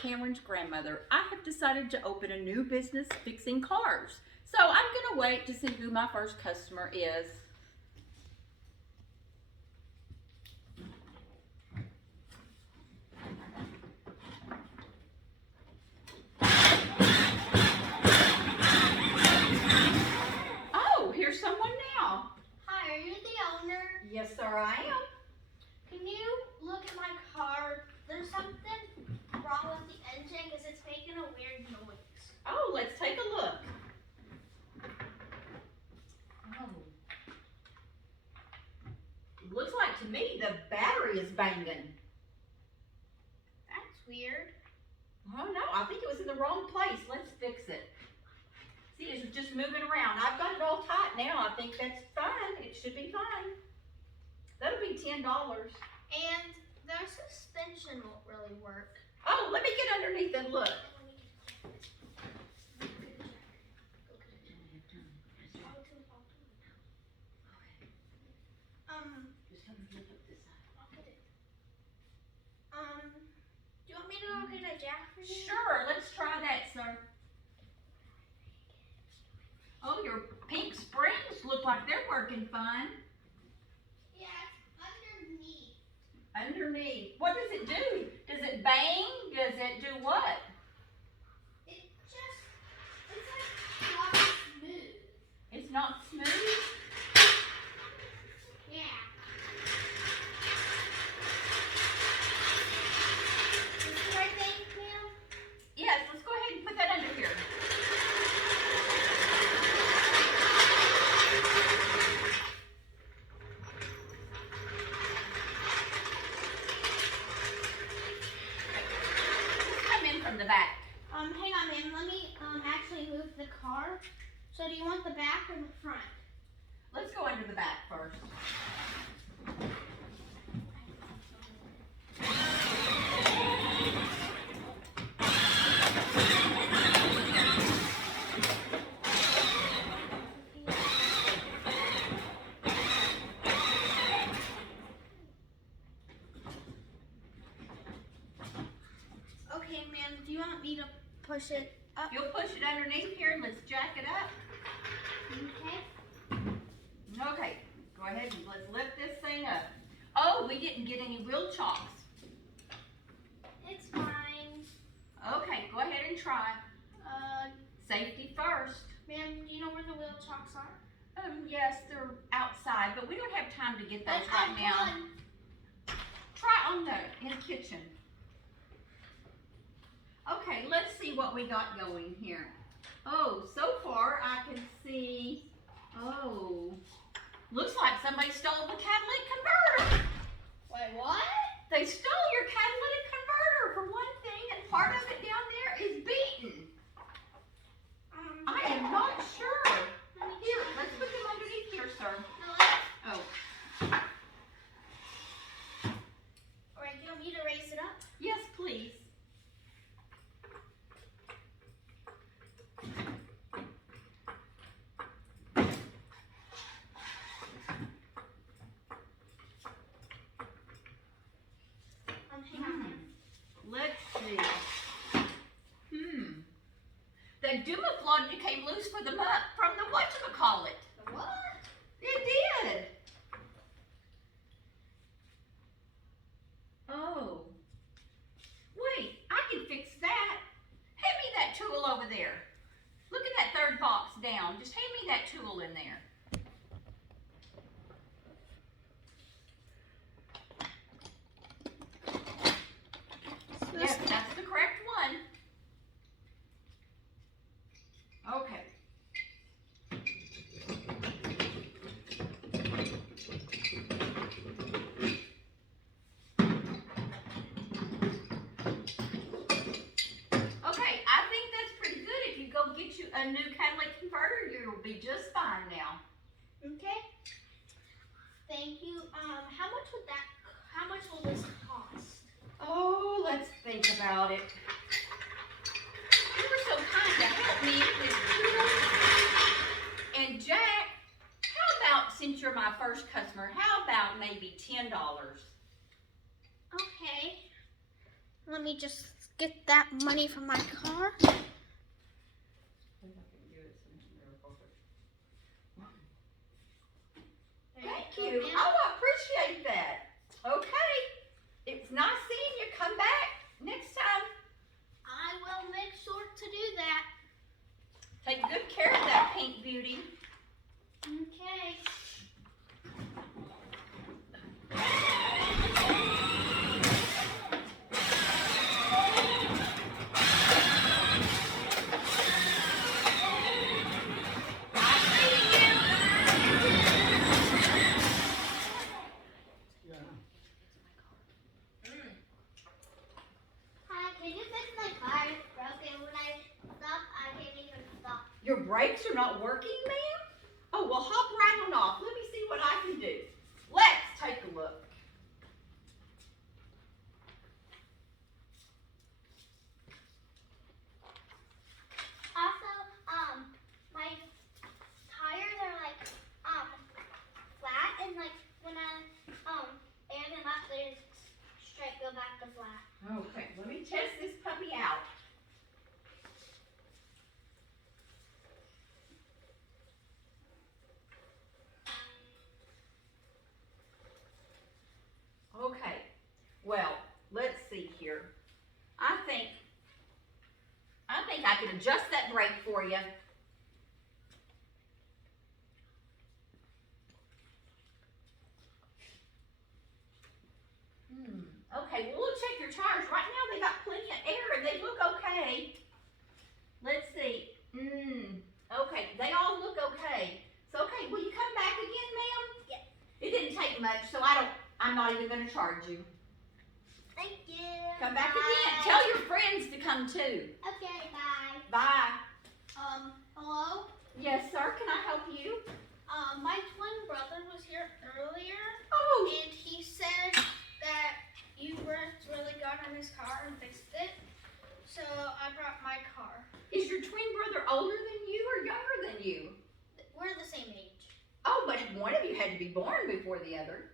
Cameron's grandmother. I have decided to open a new business fixing cars. So I'm going to wait to see who my first customer is. Oh, here's someone now. Hi, are you the owner? Yes, sir, I am. Can you look at my car? There's something wrong with the engine because it's making a weird noise. Oh, let's take a look. Oh. It looks like to me the battery is banging. That's weird. Oh no, I think it was in the wrong place. Let's fix it. See, it's just moving around. I've got it all tight now. I think that's fine. It should be fine. That'll be $10. And the suspension won't really work. Oh, let me get underneath and look. Do you want me to go get a jack for you? Sure, let's try that, sir. Oh, your pink springs look like they're working fine. Yeah, underneath. Underneath. What does it do? Does it bang? Does it do what? It's like not smooth. It's not smooth? Yeah. Is this the right thing, Cam? Yes, let's go ahead and put that under here. Come in from the back. Hang on, ma'am. Let me actually move the car. So do you want the back or the front? Let's go under the back first. Okay, ma'am. Do you want me to push it up? You'll push it underneath here and let's jack it up. Okay. Okay, go ahead and let's lift this thing up. Oh, we didn't get any wheel chocks. It's fine. Okay, go ahead and try. Safety first. Ma'am, do you know where the wheel chocks are? Yes, they're outside, but we don't have time to get those But right I now. won. Try on in the kitchen. Okay, let's see what we got going here. Oh, so far I can see, looks like somebody stole the catalytic converter. Wait, what? They stole your catalytic converter for one thing, and part of it down there is beaten. I am not sure. Here, let's put them underneath here, sir. Oh, Alright, do you want me to raise it up? yes, please. Hang on. Let's see. The Dumaflon came loose from the whatchamacallit. The what? It did. Oh. Wait, I can fix that. Hand me that tool over there. Look at that third box down. Just hand me that tool in there. Yes, that's the correct one. Okay. Okay, I think that's pretty good. If you go get you a new catalytic converter, you'll be just fine now. Okay. Thank you. How much will this cost? Oh, let's think about it. You were so kind to help me with Toodle and Jack. How about, since you're my first customer, how about maybe $10? Okay. Let me just get that money from my car. Thank you. Oh, I appreciate that. Okay. It's nice seeing you. Come back next time. I will make sure to do that. Take good care of that pink beauty. Okay. Hi, can you fix my car? It's broken. When I stop, I can't even stop. Your brakes are not working, ma'am? Oh, well, hop right on off. Let me see what I can do. Let's take a look. Also, my tires are like flat, and like when I air them up, they straight go back to flat. Okay, let me test this puppy out. Okay, well, let's see here. I think I can adjust that brake for you. Okay, well, we'll check your tires. Right now, they got plenty of air and they look okay. Let's see. Okay, they all look okay. So, okay, will you come back again, ma'am? Yes. It didn't take much, so I'm not even gonna charge you. Thank you. Come back Bye. again. Tell your friends to come too. Okay, bye. Bye. Hello? Yes, sir, can I help you? My twin brother was here earlier, Oh, and he said that you worked really good on his car and fixed it. So I brought my car. is your twin brother older than you or younger than you? We're the same age. Oh, but one of you had to be born before the other.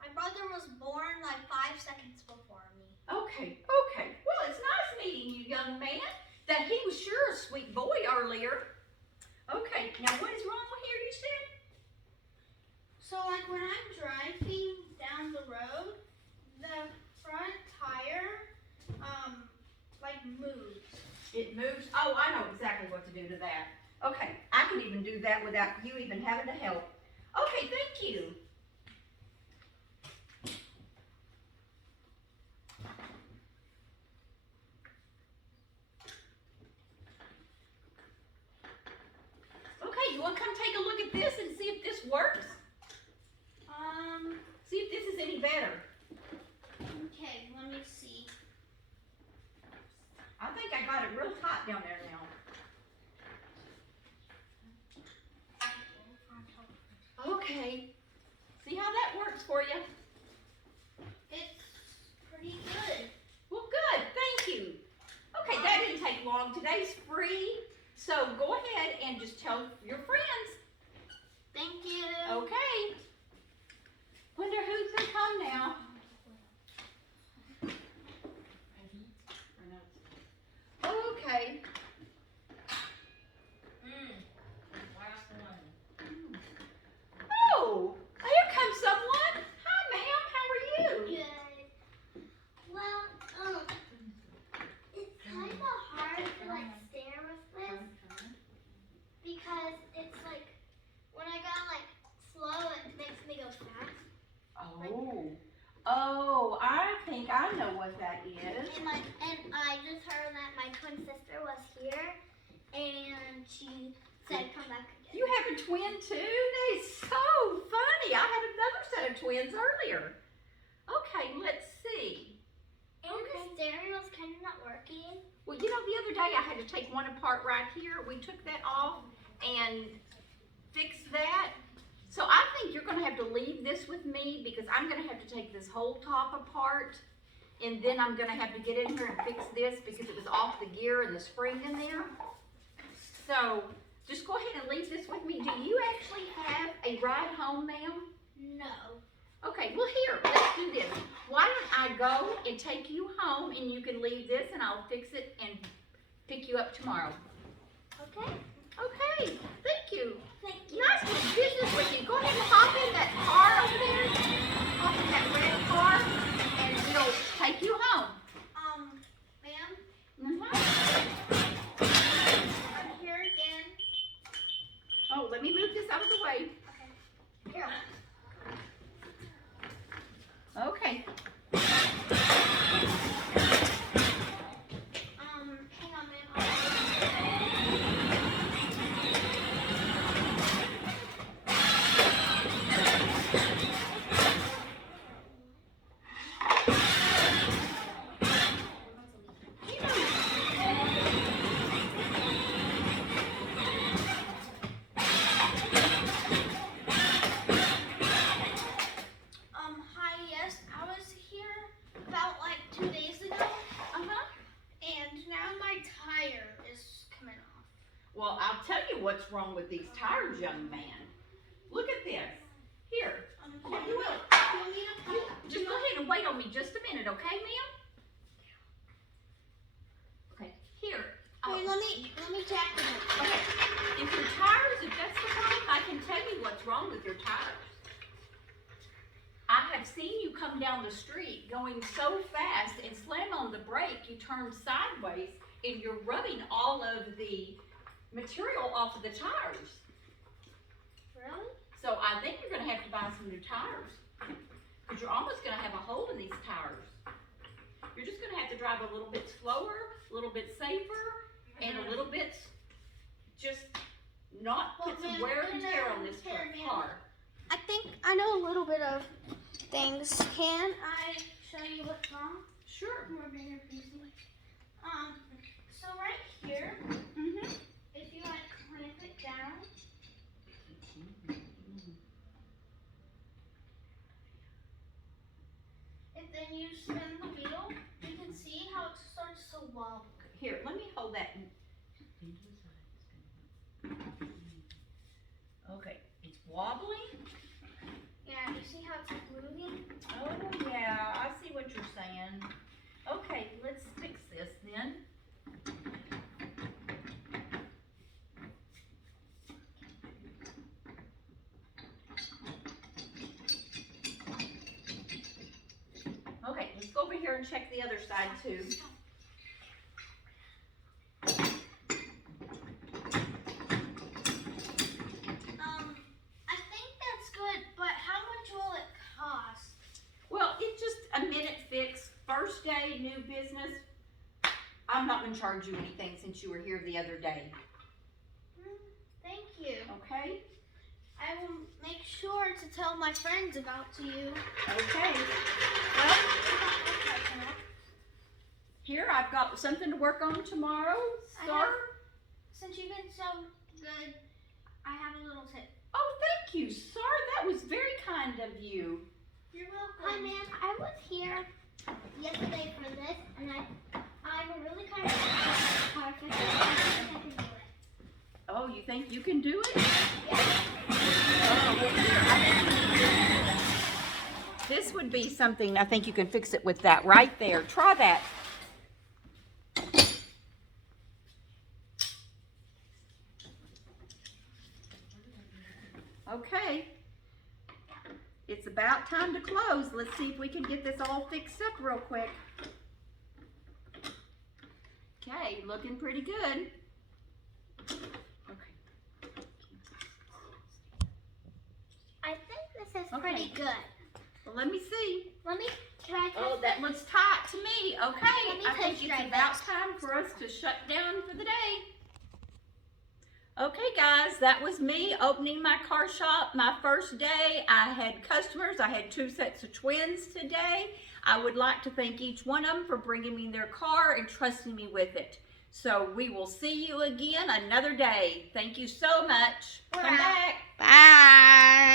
My brother was born like 5 seconds before me. Okay, okay. Well, it's nice meeting you, young man. That he was sure a sweet boy earlier. Okay, now what is wrong here, you said? So like when I'm driving down the road, the front tire like moves. It moves. Oh, I know exactly what to do to that. Okay, I can even do that without you even having to help. Okay, thank you. Okay, you want to come take a look at this and see if this works? See if this is any better. Okay, let me see. I think I got it real hot down there now. Okay. See how that works for you? It's pretty good. Well, good. Thank you. Okay, that didn't take long. Today's free. So go ahead and just tell your friends. Thank you. Okay. Wonder who's gonna come now. Okay. Oh, here comes someone. Hi, ma'am. How are you? Good. Well, it's kind of hard to like stare with this because it's like when I go like slow, it makes me go fast. Oh, I think I know what that is. And I just heard that my twin sister was here, and she said come back again. You have a twin too? That is so funny. I had another set of twins earlier. Okay, let's see. And the stereo's kind of not working. Well, you know, the other day I had to take one apart right here. We took that off and fixed that. So I think you're going to have to leave this with me because I'm going to have to take this whole top apart. And then I'm going to have to get in here and fix this because it was off the gear and the spring in there. So just go ahead and leave this with me. Do you actually have a ride home, ma'am? No. Okay, well here, let's do this. Why don't I go and take you home and you can leave this and I'll fix it and pick you up tomorrow. Okay. Okay, thank you. Thank you. Nice doing business with you. Go ahead and hop in that car over there. Hop in that red car and we'll take you home. Ma'am, Mhm. I'm here again. Oh, let me move this out of the way. Okay. Here. Okay. Hang on, ma'am. Hi, yes, I was here about like 2 days ago, Uh-huh. and now my tire is coming off. Well, I'll tell you what's wrong with these tires, young man. Look at this. Here. Here, You will. you want me to You just go ahead and wait on me just a minute, okay, ma'am? Okay, here. Wait, let me check it. Okay, if your tires, if that's the problem, I can tell you what's wrong with your tires. I have seen you come down the street going so fast and slam on the brake, you turn sideways and you're rubbing all of the material off of the tires. Really? So I think you're gonna have to buy some new tires. Because you're almost gonna have a hole in these tires. You're just gonna have to drive a little bit slower, a little bit safer, and a little bit just not put some wear and tear on this car. I think I know a little bit of things. Can I show you what's wrong? Sure. More bigger piece of it. So right here, Mm-hmm. if you like clamp it down, and then you spin the wheel, you can see how it starts to wobble. Here, let me hold that. Okay, it's wobbling. Yeah, you see how it's moving? Oh yeah, I see what you're saying. Okay, let's fix this then. Okay, let's go over here and check the other side too. I think that's good, but how much will it cost? Well, it's just a minute fix, first day, new business. I'm not gonna charge you anything since you were here the other day, Thank you. okay? I will make sure to tell my friends about you. Okay. Well, here, I've got something to work on tomorrow, sir. Since you've been so good, I have a little tip. Oh, thank you, sir. That was very kind of you. You're welcome. Hi, ma'am. I was here yesterday for this, and I'm really kind of perfect. I think I can do it. Oh, you think you can do it? Yeah. Oh, well, here, this would be something, I think you can fix it with that right there. Try that. Okay. It's about time to close. Let's see if we can get this all fixed up real quick. Okay, looking pretty good. Okay. I think this is Okay. pretty good. Well, let me see. Can I test Oh, that looks tight to me. Okay, Let me I think test it's drive about it. time for us to shut down for the day. Okay, guys, that was me opening my car shop. My first day, I had customers. I had 2 sets of twins today. I would like to thank each one of them for bringing me their car and trusting me with it. So we will see you again another day. Thank you so much. We're Come out. back. Bye.